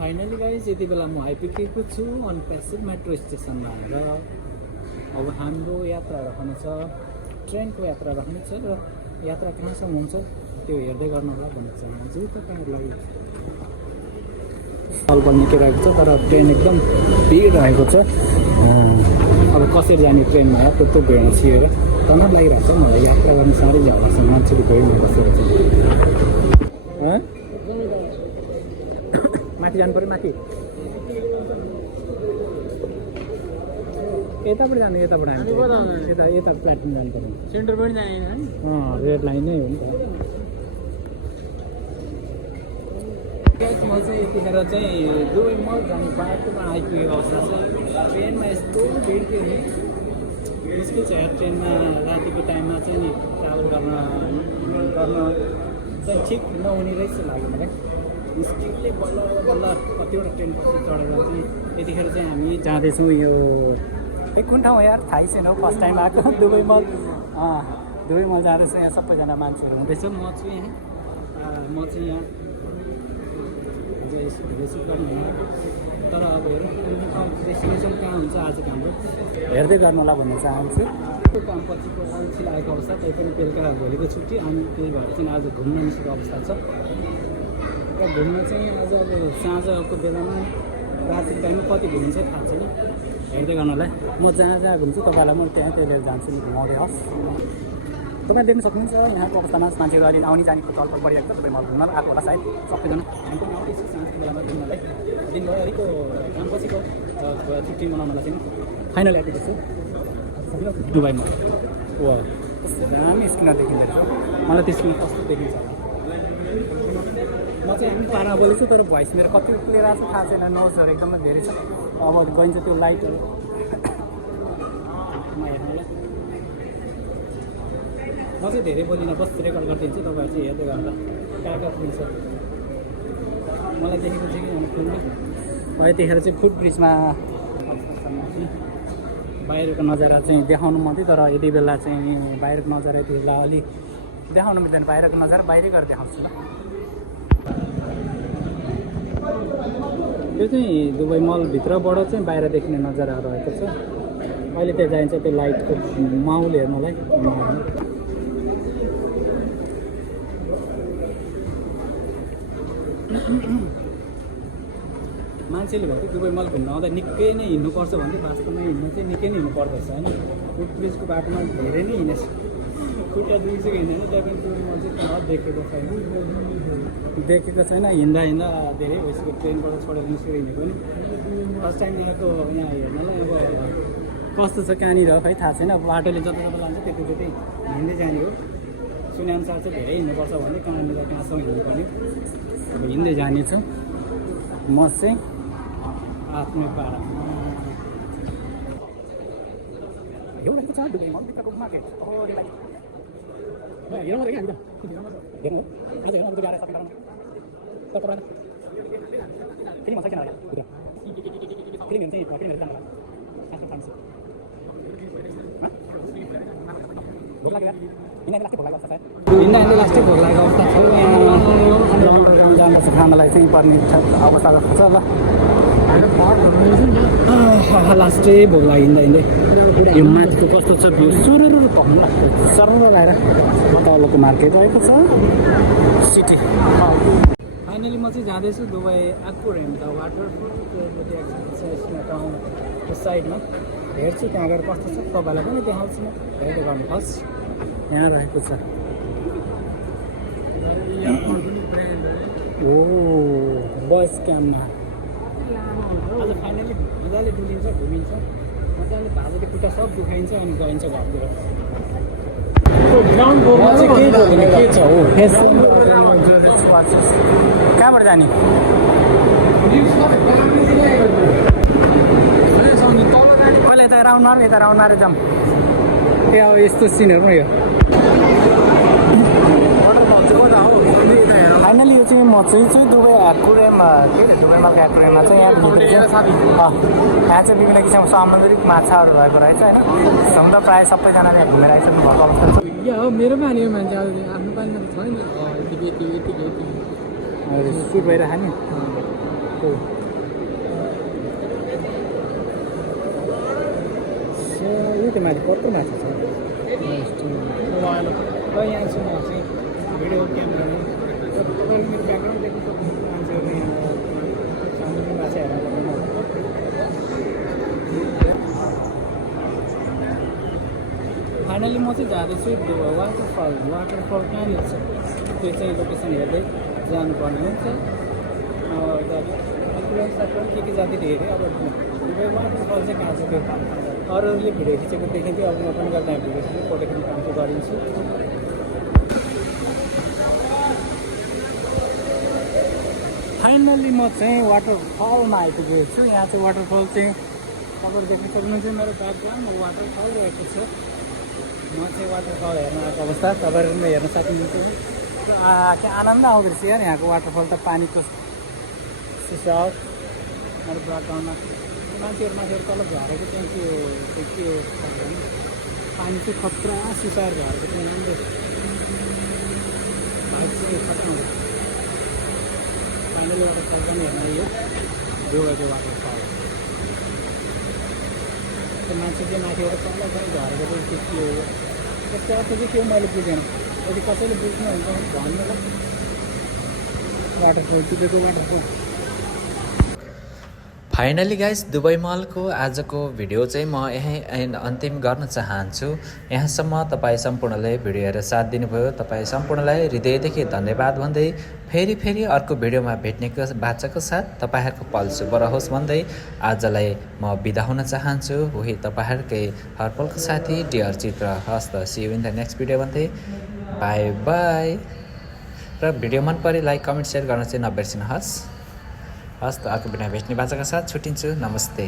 Finally guys यति बेला म आइपुगेको छु अनपेसिभ मेट्रो स्टेसनमा र अब हाम्रो यात्रा रहनेछ ट्रेनको यात्रा रहनेछ र यात्रा कहाँसम्म हुन्छ त्यो हेर्दै गर्नु होला भन्ने चाहन्छु तपाईँहरूलाई। अलबल निस्किरहेको छ तर ट्रेन एकदम भिड रहेको छ। अब कसरी जाने ट्रेनमा त्यत्रो भिड छिरेर तनाव लागिरहेको छ मलाई। यात्रा गर्न साह्रै जाँदा छ मान्छेको भिडमा बसेर चाहिँ। माथि जानु पऱ्यो माथि यताबाट जानु यताबाट यता यता प्लेटफर्म जानु पऱ्यो सेन्टर पनि जाने रेड लाइन नै हो नि त। म चाहिँ यतिखेर चाहिँ दुबई मल जाने बाटोमा आइपुगेको अवस्था छ। ट्रेनमा यस्तो भिड थियो नि मुस्किल छ यार ट्रेनमा रातिको टाइममा चाहिँ नि ट्राभल गर्न चाहिँ ठिक नहुने रहेछ लाग्यो मलाई। मुस्किलले बल्ल बल्ल कतिवटा ट्रेन पछि चढेर चाहिँ यतिखेर चाहिँ हामी जाँदैछौँ। यो कुन ठाउँ हो यार थाहै छैन हौ फर्स्ट टाइम आएको दुबई मल जाँदैछ। यहाँ सबैजना मान्छेहरू हुँदैछ। म चाहिँ यहाँ रिसिभ गर्नु तर अब हेरौँ डेस्टिनेसन कहाँ हुन्छ आजको हाम्रो हेर्दै गर्नु होला भन्ने चाहन्छु। त्यो काम पछिको अल्छी लागेको अवस्था त्यही पनि बेलुका भोलिको छुट्टी अनि त्यही भएर चाहिँ आज घुम्न निस्केको अवस्था छ। र घुम्न चाहिँ आज अब साँझको बेलामा रातिको टाइममा कति घुमिन्छ थाहा छैन हेर्दै गर्नलाई। म जहाँ घुम्छु तपाईँलाई म त्यहीँ लिएर जान्छु नि घुमाउँदै होस्। तपाईँ देख्न सक्नुहुन्छ यहाँको अवस्थामा मान्छेहरू अहिले आउने जानेको चलपल परिरहेको छ। तपाईँ म घुम्न आएको होला सायद सबैजना हामी पनि आउँदैछु साँझको बेलामा घुम्नलाई। दिनभरिको काम पछिको छुट्टी मनाउनलाई चाहिँ फाइनल आइपुगेको छु दुबईमा। हो दामी स्क्रिनमा देखिँदैछ मलाई। त्यो स्क्रिन कस्तो देखिन्छ म चाहिँ हामी पारामा बोलेको छु तर भोइस मेरो कति क्लियर आएको छ थाहा छैन। नोजहरू एकदमै धेरै छ। अब गइन्छ त्यो लाइटहरू म चाहिँ धेरै बोलिनँ बस रेकर्ड गरिदिन्छु तपाईँहरू चाहिँ हेर्दै गर्दा कहाँ कहाँ पुग्छ मलाई देखेको चाहिँ कि फिल्ममा। अहिले त्यतिखेर चाहिँ फुट ब्रिजमा बाहिरको नजारा चाहिँ देखाउनु मन थियो तर यति बेला चाहिँ बाहिरको नजारा यति बेला अलिक देखाउनु मिल्दैन। बाहिरको नजारा बाहिरै गरेर देखाउँछु ल। यो चाहिँ दुबई मलभित्रबाट चाहिँ बाहिर देखिने नजारा रहेको छ। अहिले त्यहाँ जाइन्छ त्यो लाइटको माहौल हेर्नलाई। मान्छेले भन्थ्यो दुबई मल घुम्न आउँदा निकै नै हिँड्नुपर्छ भन्थ्यो। वास्तवमा हिँड्न चाहिँ निकै नै हिँड्नु पर्दछ होइन। फुट ब्रिजको बाटोमा धेरै नै हिँडेछ। खुट्टा दुईसकेको हिँड्दैन त्यहाँ पनि दुबई मल चाहिँ तल देखेको छैन। हिँड्दा धेरै भइसक्यो ट्रेनबाट छोडेर निस्केर हिँडेको नि फर्स्ट टाइम यहाँको यहाँ हेर्नलाई। अब कस्तो छ कहाँनिर खै थाहा छैन। बाटोले जता जता लान्छ त्यति हिँड्दै जाने हो। सुनेअनुसार चाहिँ धेरै हिँड्नुपर्छ भने कहाँनिर कहाँसम्म हिँड्नुपर्ने अब हिँड्दै जानेछु म चाहिँ आफ्नै पारामा। एउटा के छ दुबई मलभित्रको मार्केट लास्टै भोग लागेको अवस्था छ। जाँदा चाहिँ खानालाई चाहिँ पर्ने अवस्था भएको छ ल। लास्टै भोग लाग्यो हिँड्दै यो माथिको कस्तो छ भ्यू सरर भन्न सरर लगाएर तलको मार्केट रहेको छ सिटी। फाइनली म चाहिँ जाँदैछु दुबई आकुरेम द वाटरफल टाउनको साइडमा हेर्छु त्यहाँ गएर कस्तो छ तपाईँलाई पनि देखाउँछु म हेर्दै गर्नुहोस्। यहाँ रहेको छ हो बस क्याम्पमा। आज फाइनली मजाले डुलिन्छ घुमिन्छ मजाले भाजले खुट्टा सब दुखाइन्छ अनि गइन्छ घरतिर। के छ हो कहाँबाट जाने पहिला यता राउन्ड मारौँ यता राउन्ड मारेर जाऊँ। ए अब यस्तो सिनहरू यो फाइनली यो चाहिँ म चाहिँ दुबई आकुरेममा के अरे दुबईमा आकुरेममा चाहिँ यहाँ चाहिँ विभिन्न किसिमको सामुद्रिक माछाहरू भएको रहेछ होइन। हुन त प्रायः सबैजनाले घुमेर आइसक्नु भएको अवस्था छ। मेरो पानी मान्छे आफ्नो पानीमा छैन सुट भइरहेको नि हो यो त माथि कत्रो माथि छ र यहाँ छु म चाहिँ भिडियो क्यामेरा तपाईँले मेरो ब्याकग्राउन्ड देख्नु सक्नुहुन्छ मान्छेहरू यहाँ समुद्री माछा हेर्न फाइनली म चाहिँ जाँदैछु वाटरफल कहाँनिर छ त्यो चाहिँ लोकेसन हेर्दै जानुपर्ने हुन्छ के जाति हेरेँ अब दुबई वाटरफल चाहिँ कहाँ छ त्यो अरूले भिडियो खिचेको देखिन्थ्यो अब म पनि गर्दा भिडियो खिच्नु फोटो खिच्ने काम चाहिँ गरिन्छु फाइनल्ली म चाहिँ वाटरफलमा आइपुगेको छु यहाँ चाहिँ वाटरफल चाहिँ तपाईँहरू देख्न सक्नुहुन्छ मेरो ब्याकग्राउन्डमा वाटरफल रहेको छ म चाहिँ वाटरफल हेर्न आएको अवस्था तपाईँहरू पनि हेर्न सक्नुहुन्छ क्या आनन्द आउँदो रहेछ यार यहाँको वाटरफल त पानीको सुसाव मेरो ब्याकग्राउन्डमा मान्छेहरू मान्छेहरू तल झरेको त्यहाँ के हो पानी चाहिँ खतरा सुसार झरेको चाहिँ राम्रो भाइ चाहिँ खतरा फाइनली वाटरफल पनि हेर्न यो जोगेको वाटरफल त्यो मान्छे चाहिँ माथिबाट तल चाहिँ झरेको चाहिँ के हो त्यसको अर्थ चाहिँ के हो मैले बुझेन यदि कसैले बुझ्नुहुन्छ भन्नु वाटरफल टिपेको वाटरफल फाइनली गाइस दुबई मलको आजको भिडियो चाहिँ म यहीँ अन्तिम गर्न चाहन्छु यहाँसम्म तपाईँ सम्पूर्णले भिडियो हेरेर साथ दिनुभयो तपाईँ सम्पूर्णलाई हृदयदेखि धन्यवाद भन्दै फेरि अर्को भिडियोमा भेट्नेको बाचाको साथ तपाईँहरूको पल शुभ रहोस् भन्दै आजलाई म बिदा हुन चाहन्छु उही तपाईँहरूकै हरपलको साथी डियर चित्र हस् त see you in the next video भन्दै बाई बाई र भिडियो मन परे लाइक कमेन्ट सेयर गर्न चाहिँ नबिर्सिनुहोस् हस् त अर्को भिडियोमा भेट्ने बाचाका साथ छुट्टिन्छु नमस्ते